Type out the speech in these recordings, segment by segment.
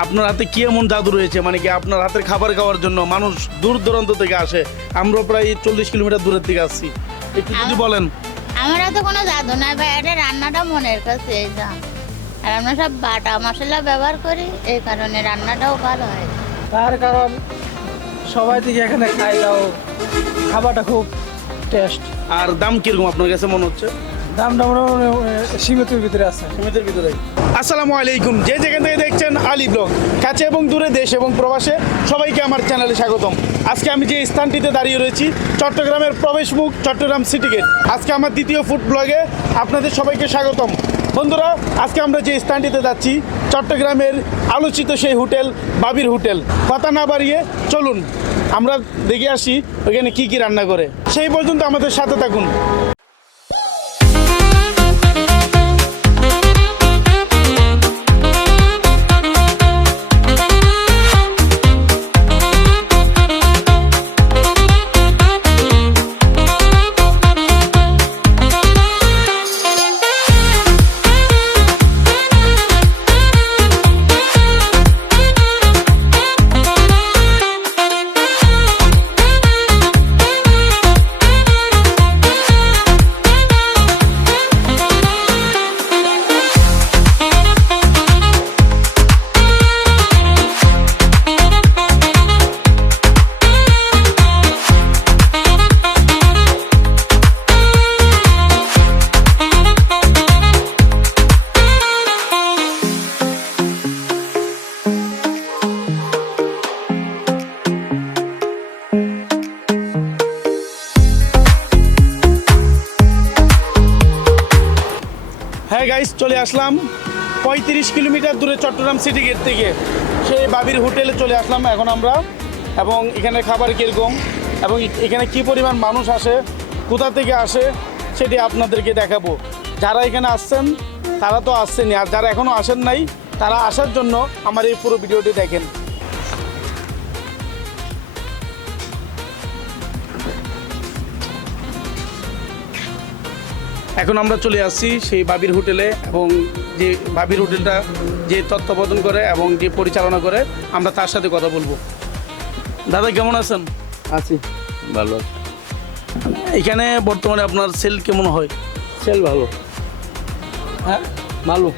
আপনার হাতে কি এমন জাদু রয়েছে? মানে কি আপনার হাতের খাবার খাওয়ার জন্য মানুষ দূর দূরান্ত থেকে আসে? আমরা প্রায় চল্লিশ কিলোমিটার দূরের থেকে আসছি। একটু যদি বলেন। আমার হাতে কোনো জাদু নাই ভাই এটা রান্নাটা মনের কাছে এইটা আর আমরা সব বাটা মশলা ব্যবহার করি এই কারণে রান্নাটাও ভালো হয়। তার কারণ সবাই থেকে এখানে খাই দাও খাবারটা খুব টেস্ট। আর দাম কীরকম আপনার কাছে মনে হচ্ছে? দামটা মোটামুটি ভিতরে আছে। ভিতরে। আসসালামু আলাইকুম। যে যেখান থেকে দেখছেন, আলী ব্লগ। কাছে এবং দূরে দেশ এবং প্রবাসে সবাইকে আমার চ্যানেলে স্বাগতম। আজকে আমি যে স্থানটিতে দাঁড়িয়ে রয়েছি, চট্টগ্রামের প্রবেশ মুখ চট্টগ্রাম সিটি গেট। আজকে আমার দ্বিতীয় ফুড ব্লগে আপনাদের সবাইকে স্বাগতম। বন্ধুরা, আজকে আমরা যে স্থানটিতে যাচ্ছি, চট্টগ্রামের আলোচিত সেই হোটেল, বাবির হোটেল। কথা না বাড়িয়ে চলুন, আমরা দেখে আসি ওইখানে কি কি রান্না করে। সেই পর্যন্ত আমাদের সাথে থাকুন। চলে আসলাম। পঁয়ত্রিশ কিলোমিটার দূরে চট্টগ্রাম সিটি গেট থেকে। সেই বাবির হোটেলে চলে আসলাম এখন আমরা। এবং এখানে খাবার কীরকম? এবং এখানে কি পরিমাণ মানুষ আসে? কোথা থেকে আসে? সেটি আপনাদেরকে দেখাবো। যারা এখানে আসছেন, তারা তো আসছেনই। আর যারা এখনও আসেন নাই, তারা আসার জন্য আমার এই পুরো ভিডিওটি দেখেন। এখন আমরা চলে আসছি সেই বাবির হোটেলে এবং যে বাবির হোটেলটা যে তত্ত্বাবধান করে এবং যে পরিচালনা করে আমরা তার সাথে কথা বলব। দাদা কেমন আছেন? আছি। ভালো এখানে বর্তমানে আপনার সেল কেমন হয়? সেল ভালো। হ্যাঁ? ভালো।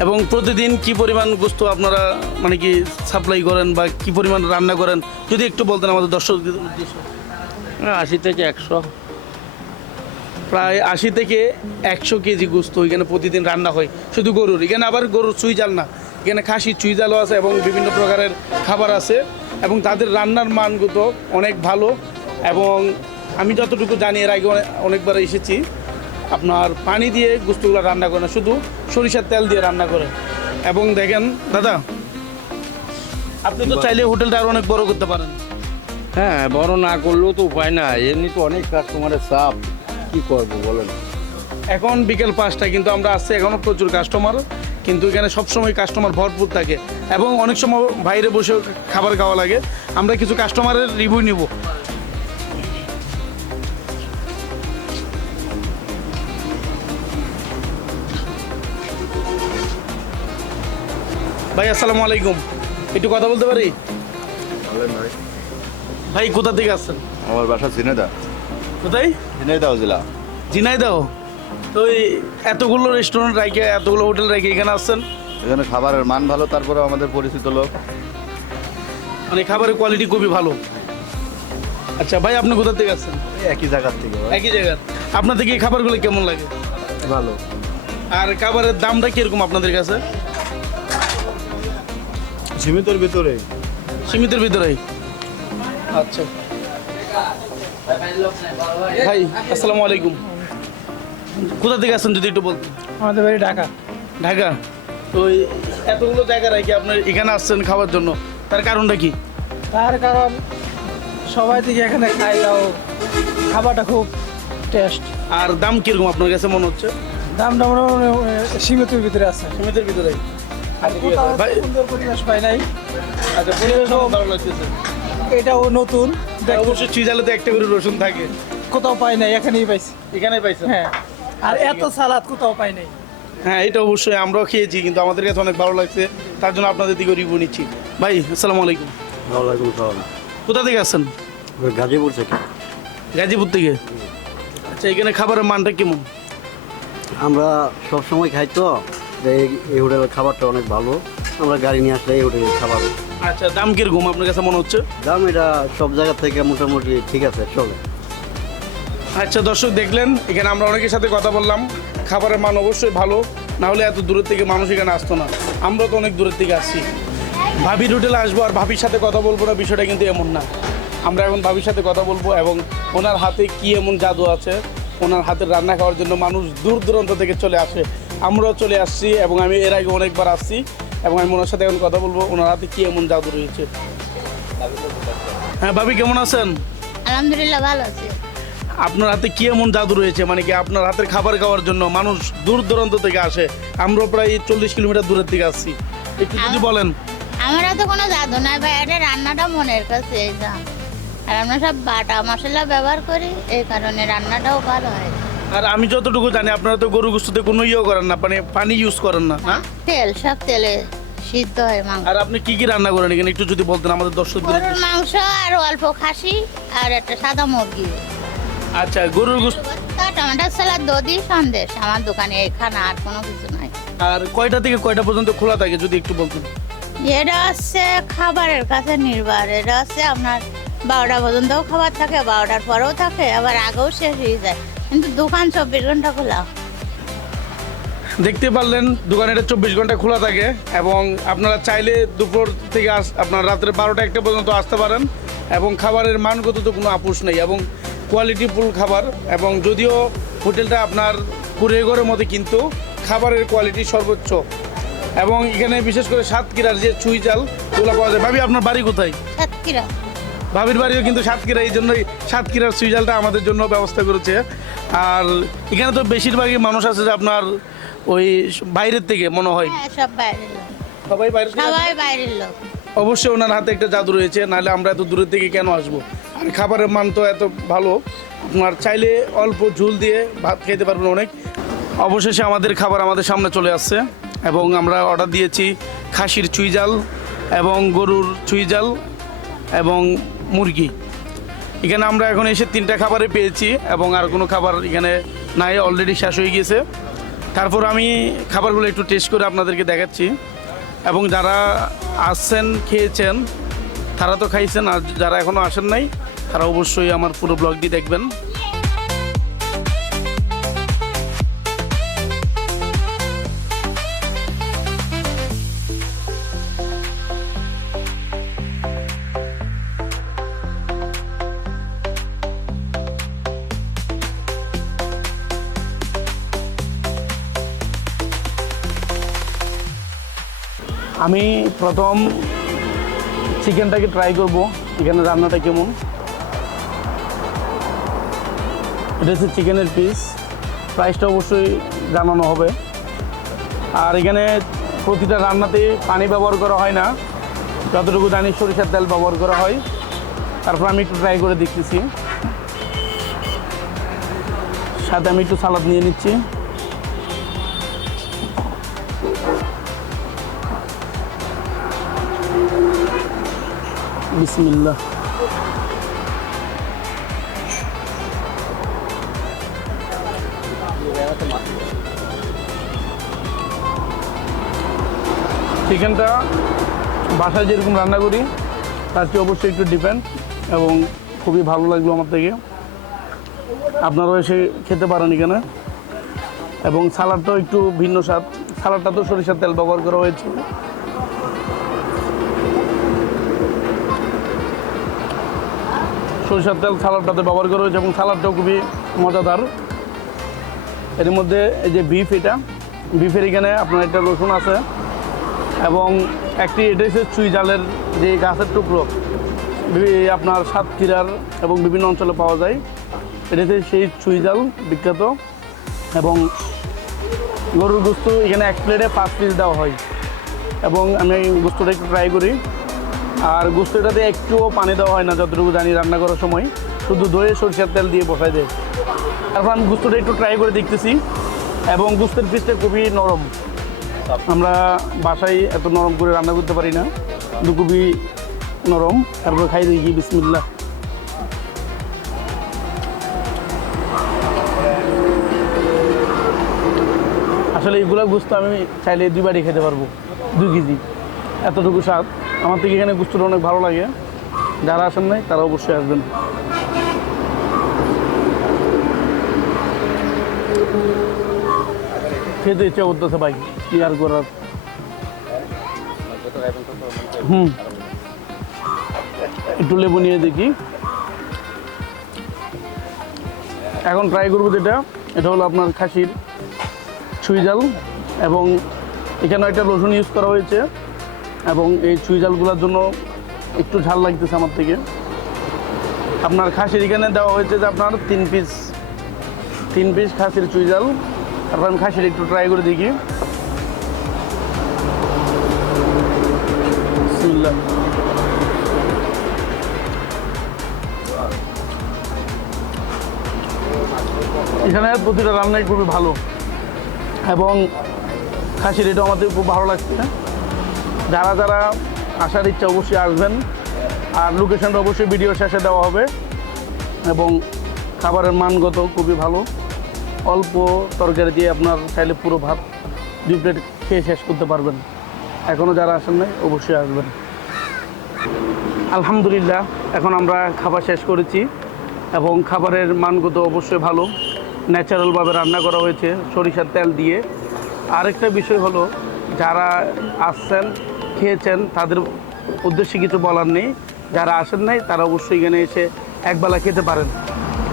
এবং প্রতিদিন কি পরিমাণ গোস্ত আপনারা মানে কি সাপ্লাই করেন বা কি পরিমাণ রান্না করেন? যদি একটু বলতেন আমাদের উদ্দেশ্যে। আশি থেকে একশো। প্রায় আশি থেকে একশো কেজি গোস্ত এখানে প্রতিদিন রান্না হয়, শুধু গরুর। এখানে আবার গরুর চুই জাল না। এখানে খাসি চুই জালও আছে এবং বিভিন্ন প্রকারের খাবার আছে এবং তাদের রান্নার মানগুলো অনেক ভালো এবং আমি যতটুকু জানি, এর আগে অনেকবার এসেছি। আপনার পানি দিয়ে গোস্তগুলো রান্না করে না, শুধু সরিষার তেল দিয়ে রান্না করে। এবং দেখেন, দাদা, আপনি তো চাইলে হোটেলটা আরও অনেক বড় করতে পারেন। হ্যাঁ বড় না করলেও তো উপায় না এমনি তো অনেক কাস্টমারের চাপ। কি করব বলেন? এখন বিকেল পাঁচটা কিন্তু আমরা আসছি এখনও প্রচুর কাস্টমার কিন্তু এখানে সবসময় কাস্টমার ভরপুর থাকে। এবং অনেক সময় বাইরে বসেও খাবার খাওয়া লাগে। আমরা কিছু কাস্টমারের রিভিউ নিব। ভাই আসসালামু আলাইকুম। একটু কথা বলতে পারি? ভাই। কোথা থেকে আসছেন আমার বাসা ঝিনেদা কোথায়? ঝিনেদা জেলা। ঝিনাইদাও তো এই এতগুলো রেস্টুরেন্ট রাখে এতগুলো হোটেল রাখে এখানে আসছেন? এখানে খাবারের মান ভালো তারপরে আমাদের পরিচিত লোক। মানে খাবারের কোয়ালিটি খুবই ভালো। আচ্ছা ভাই আপনি কোথা থেকে আসছেন? একই জায়গার থেকে একই জায়গার। আপনার থেকে এই খাবারগুলো কেমন লাগে? ভালো। আর খাবারের দামটা কীরকম আপনাদের কাছে? সীমিতর ভিতরে। সীমিতের ভিতরে আচ্ছা। ভাই আসসালামু আলাইকুম। কোথা থেকে আসছেন যদি একটু বলতেন আমাদের বাড়ি ঢাকা। ঢাকা? তো এতগুলো জায়গা রাখি আপনার এখানে আসছেন খাওয়ার জন্য তার কারণটা কি? তার কারণ সবাই থেকে এখানে খাই দাও খাবারটা খুব টেস্ট আর দাম কীরকম আপনার কাছে মনে হচ্ছে? দামটা মোটামুটি সীমিতের ভিতরে আছে। সীমিতের ভিতরে আর সুন্দর পরিবেশ পাই নাই। আচ্ছা পরিবেশ ভালো লাগতেছে। এটাও নতুন। অবশ্যই চিজালে তো একটা করে রসুন থাকে। কোথাও পাই নাই এখানেই পাইছি। এখানে পাইছেন হ্যাঁ। আর এত সালাদ কোথাও পাই নাই। হ্যাঁ এটা অবশ্যই আমরাও খেয়েছি কিন্তু আমাদের কাছে অনেক ভালো লাগছে। তার জন্য আপনাদের দিকে রিভিউ নিচ্ছি। ভাই আসসালামু আলাইকুম। ওয়ালাইকুম সালাম কোথা থেকে আসছেন? গাজীপুর থেকে। গাজীপুর থেকে? আচ্ছা এখানে খাবারের মানটা কেমন? আমরা সবসময় খাই তো এই এই হোটেলের খাবারটা অনেক ভালো। আমরা গাড়ি নিয়ে আসলে এই হোটেলের খাবার আচ্ছা দাম কীরকম আপনার কাছে মনে হচ্ছে? দাম এটা সব জায়গা থেকে মোটামুটি ঠিক আছে চলে। আচ্ছা দর্শক দেখলেন এখানে আমরা অনেকের সাথে কথা বললাম। খাবারের মান অবশ্যই ভালো না হলে এত দূরের থেকে মানুষ এখানে আসতো না। আমরা তো অনেক দূরের থেকে আসছি। ভাবির হোটেলে আসব আর ভাবির সাথে কথা বলব না বিষয়টা কিন্তু এমন না। আমরা এখন ভাবির সাথে কথা বলব এবং ওনার হাতে কি এমন জাদু আছে? ওনার হাতের রান্না খাওয়ার জন্য মানুষ দূর দূরান্ত থেকে চলে আসে। আমরাও চলে আসছি এবং আমি এর আগে অনেকবার আসছি। এবং আমি ওনার সাথে এখন কথা বলব। ওনার হাতে কি এমন জাদু রয়েছে? হ্যাঁ ভাবি কেমন আছেন? আলহামদুলিল্লাহ ভালো আছে। আপনার হাতে কি এমন জাদু রয়েছে? মানে কি আপনার হাতের খাবার খাওয়ার জন্য মানুষ দূর দূরান্ত থেকে আসে? আমরা প্রায় চল্লিশ কিলোমিটার দূরের থেকে আসছি। একটু যদি বলেন। আমার হাতে কোনো জাদু নাই ভাই এটা রান্নাটা মনের কাছে আর আমরা সব বাটা মশলা ব্যবহার করি এই কারণে রান্নাটাও ভালো হয়। আর আমি যতটুকু জানি আপনারা তো গরু গুস্তুতে কোনো ইয়ে করেন না মানে পানি ইউজ করেন না। হ্যাঁ? তেল সব তেলে সিদ্ধ হয় মাংস। আর আপনি কি কি রান্না করেন এখানে? একটু যদি বলতেন আমাদের দর্শকদের গরুর মাংস আর অল্প খাসি আর একটা সাদা মুরগি। আচ্ছা গরুর গুস্ত টমেটো সালাদ দধি সন্দেশ। আমার দোকানে এই খানা আর কোনো কিছু নাই। আর কয়টা থেকে কয়টা পর্যন্ত খোলা থাকে যদি একটু বলতেন? এটা হচ্ছে খাবারের কাছে নির্ভর। এটা হচ্ছে আপনার বারোটা পর্যন্তও খাবার থাকে বারোটার পরেও থাকে আবার আগেও শেষ হয়ে যায়। কিন্তু দোকান চব্বিশ ঘণ্টা খোলা। দেখতে পারলেন দোকান এটা চব্বিশ ঘণ্টা খোলা থাকে এবং আপনারা চাইলে দুপুর থেকে আস আপনার রাত্রে বারোটা একটা পর্যন্ত আসতে পারেন এবং খাবারের মানগত তো কোনো আপোষ নেই এবং কোয়ালিটি কোয়ালিটিফুল খাবার এবং যদিও হোটেলটা আপনার কুড়িঘরের মধ্যে কিন্তু খাবারের কোয়ালিটি সর্বোচ্চ এবং এখানে বিশেষ করে সাতক্ষীরার যে চুই চাল ওগুলো পাওয়া যায়। ভাবি আপনার বাড়ি কোথায়? সাতক্ষীরা। ভাবির বাড়িও কিন্তু সাতক্ষীরা এই জন্যই সাতক্ষীরার সুইজালটা আমাদের জন্য ব্যবস্থা করেছে। আর এখানে তো বেশিরভাগই মানুষ আছে যে আপনার ওই বাইরের থেকে মনে হয়। হ্যাঁ সব বাইরের লোক। সবাই বাইরে সবাই বাইরের লোক। অবশ্যই ওনার হাতে একটা জাদু রয়েছে নাহলে আমরা এত দূরের থেকে কেন আসব? আর খাবারের মান তো এত ভালো আপনার চাইলে অল্প ঝুল দিয়ে ভাত খেতে পারবেন অনেক। অবশেষে আমাদের খাবার আমাদের সামনে চলে আসছে এবং আমরা অর্ডার দিয়েছি খাসির চুইজাল এবং গরুর চুইজাল এবং মুরগি। এখানে আমরা এখন এসে তিনটা খাবারে পেয়েছি এবং আর কোনো খাবার এখানে নাই অলরেডি শেষ হয়ে গিয়েছে। তারপর আমি খাবারগুলো একটু টেস্ট করে আপনাদেরকে দেখাচ্ছি। এবং যারা আসছেন, খেয়েছেন, তারা তো খাইছেন, আর যারা এখনও আসেন নাই, তারা অবশ্যই আমার পুরো ব্লগটি দেখবেন। আমি প্রথম চিকেনটাকে ট্রাই করব। এখানে রান্নাটা কেমন? এটা হচ্ছে চিকেনের পিস প্রাইসটা অবশ্যই জানানো হবে। আর এখানে প্রতিটা রান্নাতে পানি ব্যবহার করা হয় না। যতটুকু জানি সরিষার তেল ব্যবহার করা হয়। তারপর আমি একটু ট্রাই করে দেখতেছি। সাথে আমি একটু সালাদ নিয়ে নিচ্ছি। বিসমিল্লাহ চিকেনটা বাসায় যেরকম রান্না করি, তার চেয়ে অবশ্যই একটু ডিপেন্ড এবং খুবই ভালো লাগল আমার থেকে। আপনারাও এসে খেতে পারেন এখানে। এবং সালাডটাও একটু ভিন্ন স্বাদ। সালাডটা তো সরিষার তেল ব্যবহার করা হয়েছে। সরিষার তেল সালাডটাতে ব্যবহার করা হয়েছে এবং সালাডটাও খুবই মজাদার। এর মধ্যে এই যে বিফ এটা বিফের এখানে আপনার একটা রসুন আছে এবং একটি এটা হচ্ছে চুই জালের যে গাছের টুকরো আপনার সাতক্ষীরার এবং বিভিন্ন অঞ্চলে পাওয়া যায়। এটা হচ্ছে সেই চুই জাল বিখ্যাত এবং গরুর গোস্ত এখানে এক প্লেটে পাঁচ পিস দেওয়া হয় এবং আমি গোস্তটা একটু ট্রাই করি। আর গোস্তটাতে একটুও পানি দেওয়া হয় না, যতটুকু জানি রান্না করার সময়। শুধু দই সরিষার তেল দিয়ে বসাই দেয়। তারপর আমি গোস্তটা একটু ট্রাই করে দেখতেছি এবং গুস্তের পিসটা খুবই নরম। আমরা বাসায় এত নরম করে রান্না করতে পারি না, কিন্তু খুবই নরম। তারপর খাই দেখি বিসমিল্লা আসলে এইগুলা গুস্ত আমি চাইলে দুইবারই খেতে পারব, দুই কেজি। এতটুকু স্বাদ। আমার থেকে এখানে গুস্তটা অনেক ভালো লাগে। যারা আসেন নাই, তারা অবশ্যই আসবেন। খেতে ইচ্ছা করতেছে ভাই, কি আর করার? হুম। একটু লেবু নিয়ে দেখি। এখন ট্রাই করব যেটা, এটা হলো আপনার খাসির ছুঁই জাল এবং এখানে একটা রসুন ইউজ করা হয়েছে। এবং এই ছুঁই জালগুলোর জন্য একটু ঝাল লাগতেছে আমার থেকে। আপনার খাসির এখানে দেওয়া হয়েছে যে আপনার তিন পিস তিন পিস খাসির চুই জাল। তারপর আমি খাসির একটু ট্রাই করে দেখি। এখানে প্রতিটা রান্নাই খুবই ভালো। এবং খাসির এটা আমাদের খুব ভালো লাগছে। যারা যারা আসার ইচ্ছা অবশ্যই আসবেন। আর লোকেশনটা অবশ্যই ভিডিও শেষে দেওয়া হবে। এবং খাবারের মানগত খুবই ভালো। অল্প তরকারি দিয়ে আপনার চাইলে পুরো ভাত, দুই প্লেট খেয়ে শেষ করতে পারবেন। এখনও যারা আসেন নাই, অবশ্যই আসবেন। আলহামদুলিল্লাহ, এখন আমরা খাবার শেষ করেছি। এবং খাবারের মানগত অবশ্যই ভালো। ন্যাচারালভাবে রান্না করা হয়েছে, সরিষার তেল দিয়ে। আরেকটা বিষয় হলো, যারা আসছেন খেয়েছেন, তাদের উদ্দেশ্যে কিছু বলার নেই। যারা আসেন নাই, তারা অবশ্যই এখানে এসে একবেলা খেতে পারেন।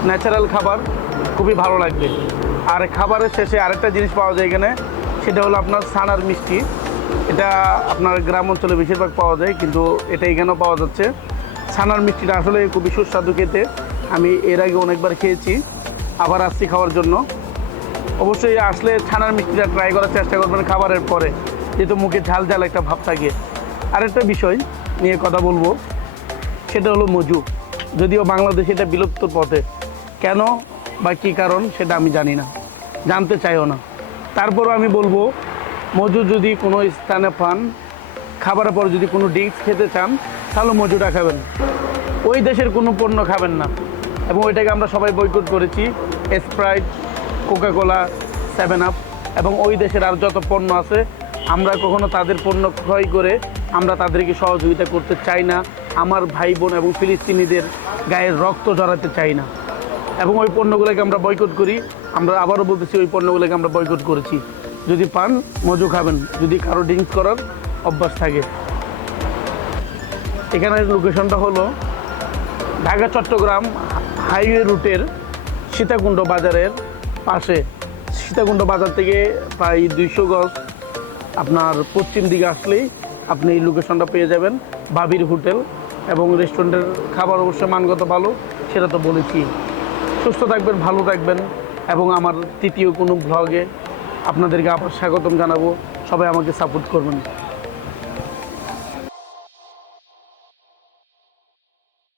ন্যাচারাল খাবার খুবই ভালো লাগবে। আর খাবারের শেষে আরেকটা জিনিস পাওয়া যায় এখানে, সেটা হলো আপনার ছানার মিষ্টি। এটা আপনার গ্রাম অঞ্চলে বেশিরভাগ পাওয়া যায়, কিন্তু এটা এখানেও পাওয়া যাচ্ছে। ছানার মিষ্টিটা আসলে খুবই সুস্বাদু খেতে। আমি এর আগে অনেকবার খেয়েছি, আবার আসছি খাওয়ার জন্য। অবশ্যই আসলে ছানার মিষ্টিটা ট্রাই করার চেষ্টা করবেন খাবারের পরে। যেহেতু মুখে ঝাল ঝাল একটা ভাব থাকে। আরেকটা বিষয় নিয়ে কথা বলব, সেটা হলো মজু। যদিও বাংলাদেশে এটা বিলুপ্তর পথে। কেন বা কী কারণ সেটা আমি জানি না, জানতে চাইও না। তারপরও আমি বলব, মজু যদি কোনো স্থানে পান, খাবারের পর যদি কোনো ড্রিঙ্কস খেতে চান, তাহলে মজুটা খাবেন। ওই দেশের কোনো পণ্য খাবেন না। এবং ওইটাকে আমরা সবাই বয়কট করেছি স্প্রাইট কোকাকোলা সেভেন আপ এবং ওই দেশের আর যত পণ্য আছে আমরা কখনো তাদের পণ্য ক্রয় করে আমরা তাদেরকে সহযোগিতা করতে চাই না। আমার ভাই বোন এবং ফিলিস্তিনিদের গায়ের রক্ত জড়াতে চাই না। এবং ওই পণ্যগুলোকে আমরা বয়কট করি। আমরা আবারও বলতেছি, ওই পণ্যগুলোকে আমরা বয়কট করেছি। যদি পান, মজু খাবেন। যদি কারও ড্রিঙ্কস করার অভ্যাস থাকে। এখানের লোকেশনটা হলো ঢাকা, চট্টগ্রাম হাইওয়ে রুটের সীতাকুণ্ড বাজারের পাশে। সীতাকুণ্ড বাজার থেকে প্রায় দুইশো গজ আপনার পশ্চিম দিকে আসলেই আপনি এই লোকেশনটা পেয়ে যাবেন, বাবির হোটেল এবং রেস্টুরেন্টের খাবার অবশ্যই মানগত ভালো, সেটা তো বলেছি। সুস্থ থাকবেন, ভালো থাকবেন এবং আমার তৃতীয় কোনো ব্লগে আপনাদেরকে আবার স্বাগতম জানাব। সবাই আমাকে সাপোর্ট করবেন।